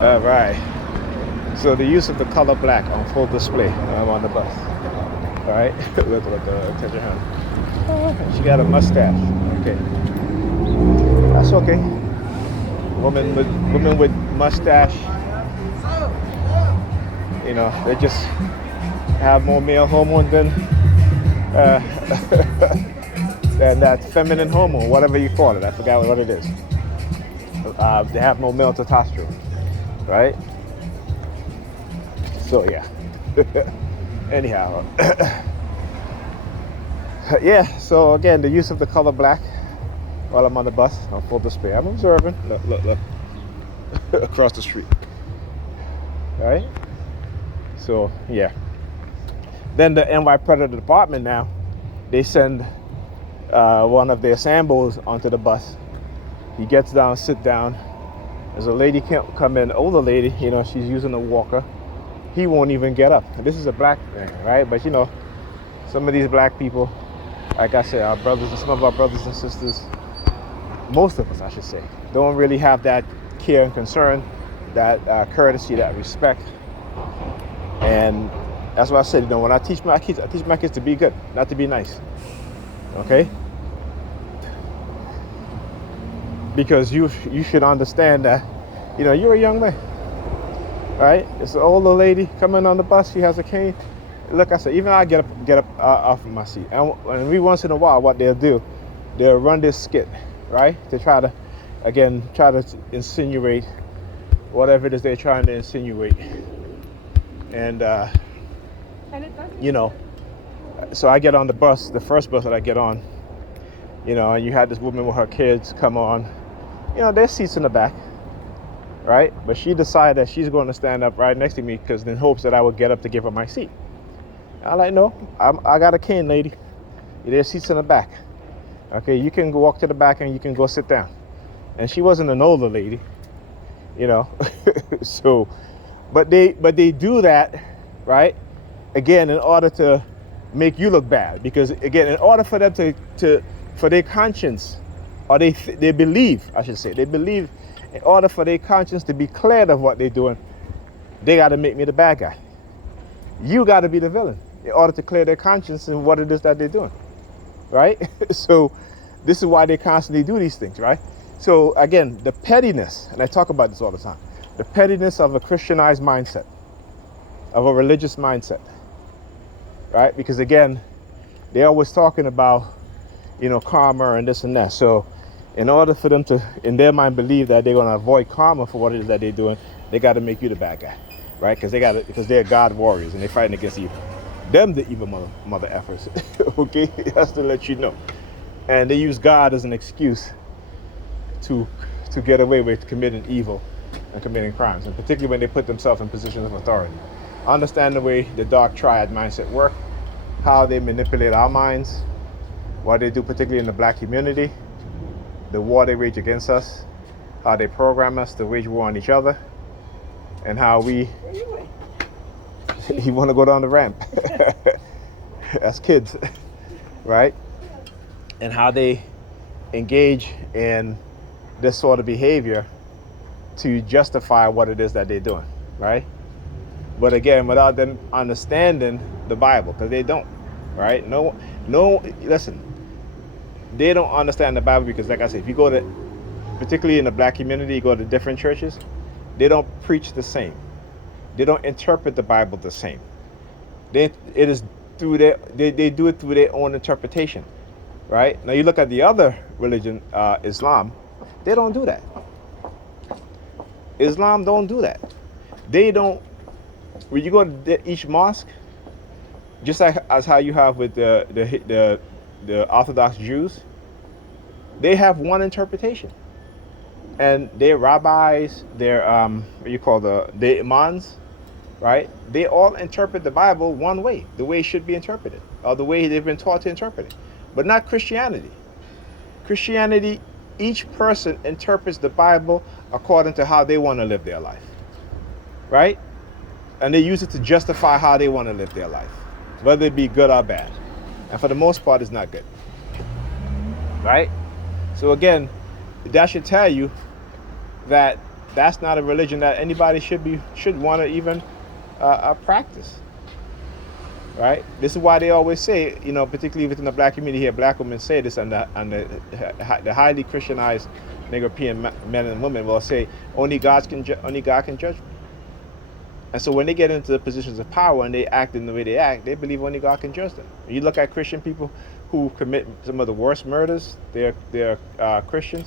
All right. So the use of the color black on full display. I'm on the bus. All right. Look, attention, honey. She got a mustache. Okay. That's okay. Women with mustache. You know, they just have more male hormone uh, than that feminine hormone, whatever you call it. I forgot what it is. They have more male testosterone, right? So yeah. Anyhow, yeah. So again, the use of the color black while I'm on the bus on full display. I'm observing. Look, across the street. All right. So yeah. Then the NY Predator department now, they send one of their Sambos onto the bus. He gets down, sit down. There's a lady come in, older lady. You know, she's using a walker. He won't even get up. This is a black thing, right? But you know, some of these black people, like I said, our brothers and some of our brothers and sisters, most of us, I should say, don't really have that care and concern, that courtesy, that respect. And that's why I said, you know, when I teach my kids to be good, not to be nice. Okay? Because you should understand that, you know, you're a young man. Right? It's an older lady coming on the bus. She has a cane. Look, I said, even I get up off of my seat. And every once in a while, what they'll do, they'll run this skit, right? To try to insinuate whatever it is they're trying to insinuate. And you know, so I get on the bus, the first bus that I get on, you know, and you had this woman with her kids come on. You know, there's seats in the back. Right? But she decided that she's going to stand up right next to me because in hopes that I would get up to give her my seat. I'm like, no, I got a cane, lady. There's seats in the back. Okay, you can go walk to the back and you can go sit down. And she wasn't an older lady, you know. So, but they do that, right? Again, in order to make you look bad, because again, in order for them for their conscience, or they believe, I should say, they believe. In order for their conscience to be cleared of what they're doing, they got to make me the bad guy. You got to be the villain in order to clear their conscience in what it is that they're doing, right? So this is why they constantly do these things, right? So again, the pettiness, and I talk about this all the time, the pettiness of a Christianized mindset, of a religious mindset, right? Because again, they're always talking about, you know, karma and this and that. So in order for them to, in their mind, believe that they're going to avoid karma for what it is that they're doing, they got to make you the bad guy, right? Because they're God warriors and they're fighting against evil. Them the evil mother effers, okay? That's to let you know. And they use God as an excuse to get away with committing evil and committing crimes, and particularly when they put themselves in positions of authority. Understand the way the dark triad mindset work, how they manipulate our minds, what they do particularly in the black community, the war they wage against us, how they program us to wage war on each other, and how we you want to go down the ramp as kids, right? And how they engage in this sort of behavior to justify what it is that they're doing, right? But again, without them understanding the Bible, because they don't, right? No, listen. They don't understand the Bible because, like I said, if you go to, particularly in the black community, you go to different churches, they don't preach the same. They don't interpret the Bible the same. It is through they do it through their own interpretation, right? Now you look at the other religion, Islam, they don't do that. Islam don't do that. They don't. When you go to each mosque, just like as how you have with the Orthodox Jews, they have one interpretation, and their rabbis, their what you call the imams, right? They all interpret the Bible one way, the way it should be interpreted, or the way they've been taught to interpret it, but not Christianity. Christianity, each person interprets the Bible according to how they want to live their life, right? And they use it to justify how they want to live their life, whether it be good or bad. And for the most part, it's not good, right? So again, that should tell you that that's not a religion that anybody should want to even practice. Right? This is why they always say, particularly within the black community here, black women say this, and the highly Christianized European men and women will say only God can judge me. And so when they get into the positions of power and they act in the way they act, they believe only God can judge them. You look at Christian people who commit some of the worst murders, they're Christians,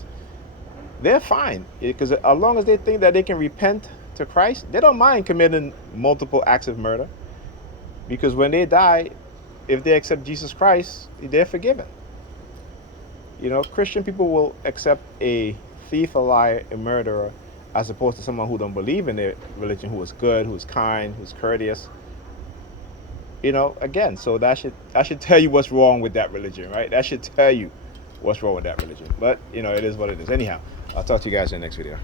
they're fine. Because as long as they think that they can repent to Christ, they don't mind committing multiple acts of murder. Because when they die, if they accept Jesus Christ, they're forgiven. Christian people will accept a thief, a liar, a murderer, as opposed to someone who don't believe in their religion, who is good, who's kind, who's courteous. Again, so that should tell you what's wrong with that religion, right? That should tell you what's wrong with that religion. But, it is what it is. Anyhow, I'll talk to you guys in the next video.